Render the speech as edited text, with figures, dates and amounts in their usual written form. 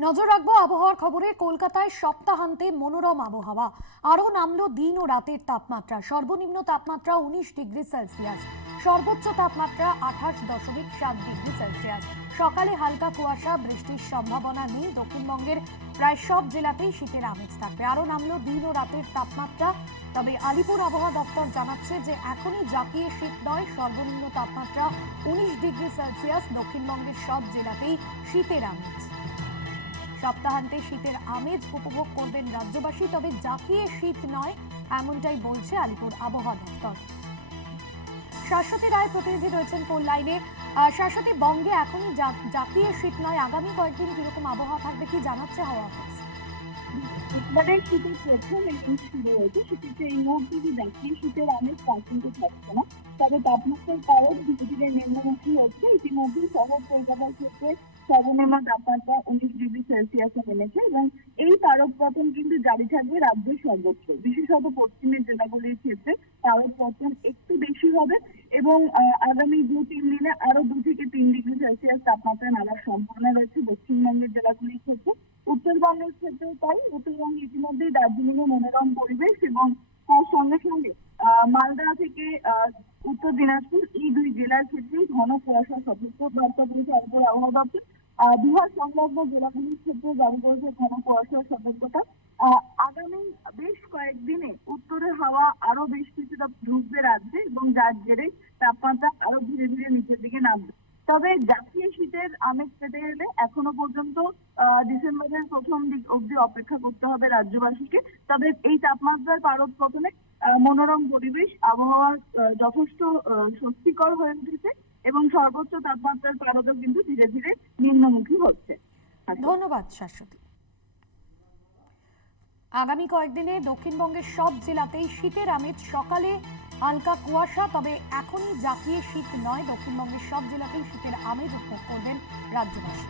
নজর রাখবো আবহাওয়ার খবরে। কলকাতায় সপ্তাহান্তে মনোরম আবহাওয়া, আরও নামলো দিন ও রাতের তাপমাত্রা। সর্বনিম্ন তাপমাত্রা 19 ডিগ্রি সেলসিয়াস, সর্বোচ্চ তাপমাত্রা 28.7 ডিগ্রি সেলসিয়াস। সকালে হালকা কুয়াশা, বৃষ্টির সম্ভাবনা নেই। দক্ষিণবঙ্গের প্রায় সব জেলাতেই শীতের আমেজ থাকবে। আরও নামলো দিন ও রাতের তাপমাত্রা। তবে আলিপুর আবহাওয়া দপ্তর জানাচ্ছে যে এখনই জাঁকিয়ে শীত নয়। সর্বনিম্ন তাপমাত্রা 19 ডিগ্রি সেলসিয়াস। দক্ষিণবঙ্গের সব জেলাতেই শীতের আমেজ। সপ্তাহান্তে শীতের আমেজ উপভোগ করবেন রাজ্যবাসী, তবে জাঁকিয়ে শীত নয়, এমনটাই বলছে আলিপুর আবহাওয়া দপ্তর। শাশ্বতী রায় প্রতিনিধি রয়েছেন ফোন লাইনে। শাশ্বতী, বঙ্গে এখনই জাঁকিয়ে শীত নয়, আগামী কয়েকদিন কিরকম আবহাওয়া থাকবে কি জানাচ্ছে হাওয়া অফিস? এবারে শীতের প্রথম ইনিংস শুরু হয়েছে, সেক্ষেত্রে এই মুহূর্তে যে জাতীয় শীতের আমেজ তা কিন্তু থাকছে না। তবে তাপমাত্রার কারণ ধীরে ধীরে নিম্নমুখী হচ্ছে। ইতিমধ্যেই শহর কলকাতার ক্ষেত্রে সর্বনিম্ন তাপমাত্রা 19 ডিগ্রি সেলসিয়াসে নেমেছে এবং এই তারকপতন কিন্তু জারি থাকবে রাজ্যের সর্বত্র, বিশেষত পশ্চিমের জেলাগুলির ক্ষেত্রে তারকপতন একটু বেশি হবে এবং আগামী 2-3 দিনে আরো 2 থেকে 3 ডিগ্রি সেলসিয়াস তাপমাত্রা নামার সম্ভাবনা রয়েছে দক্ষিণবঙ্গের জেলাগুলির ক্ষেত্রে। উত্তরবঙ্গের ক্ষেত্রেও তাই। উত্তরবঙ্গে ইতিমধ্যেই দার্জিলিং এ মনোরম পরিবেশ এবং তার সঙ্গে সঙ্গে মালদা থেকে উত্তর দিনাজপুর এই দুই জেলার ক্ষেত্রেই ঘন কুয়াশা সতর্কবার্তা দিয়েছে আলিপুর আবহাওয়া দপ্তর। বিহার সংলগ্ন জেলাগুলির ক্ষেত্রে জারি করেছে ঘন কুয়াশার সতর্কতা। আগামী বেশ কয়েকদিনে উত্তরের হাওয়া আরো বেশ কিছুটা ঢুকবে রাজ্যে এবং যার জেরে তাপমাত্রা আরো ধীরে ধীরে নিচের দিকে নামবে। তবে জাতীয় শীতের আমেজ পেতে গেলে এখনো পর্যন্ত ডিসেম্বরের প্রথম দিক অবধি অপেক্ষা করতে হবে রাজ্যবাসীকে। তবে এই তাপমাত্রার পারদ-পতনে মনোরম পরিবেশ, আবহাওয়া যথেষ্ট স্বস্তিকর হয়ে উঠেছে এবং সর্বোচ্চ তাপমাত্রার পারদও কিন্তু ধীরে ধীরে নিম্নমুখী হচ্ছে। ধন্যবাদ শাশ্বতী। আগামী কয়েকদিনে দক্ষিণবঙ্গের সব জেলাতেই শীতের আমেজ। সকালে হালকা কুয়াশা, তবে এখনই জাঁকিয়ে শীত নয়। দক্ষিণবঙ্গের সব জেলাতেই শীতের আমেজ উপভোগ করবেন রাজ্যবাসী।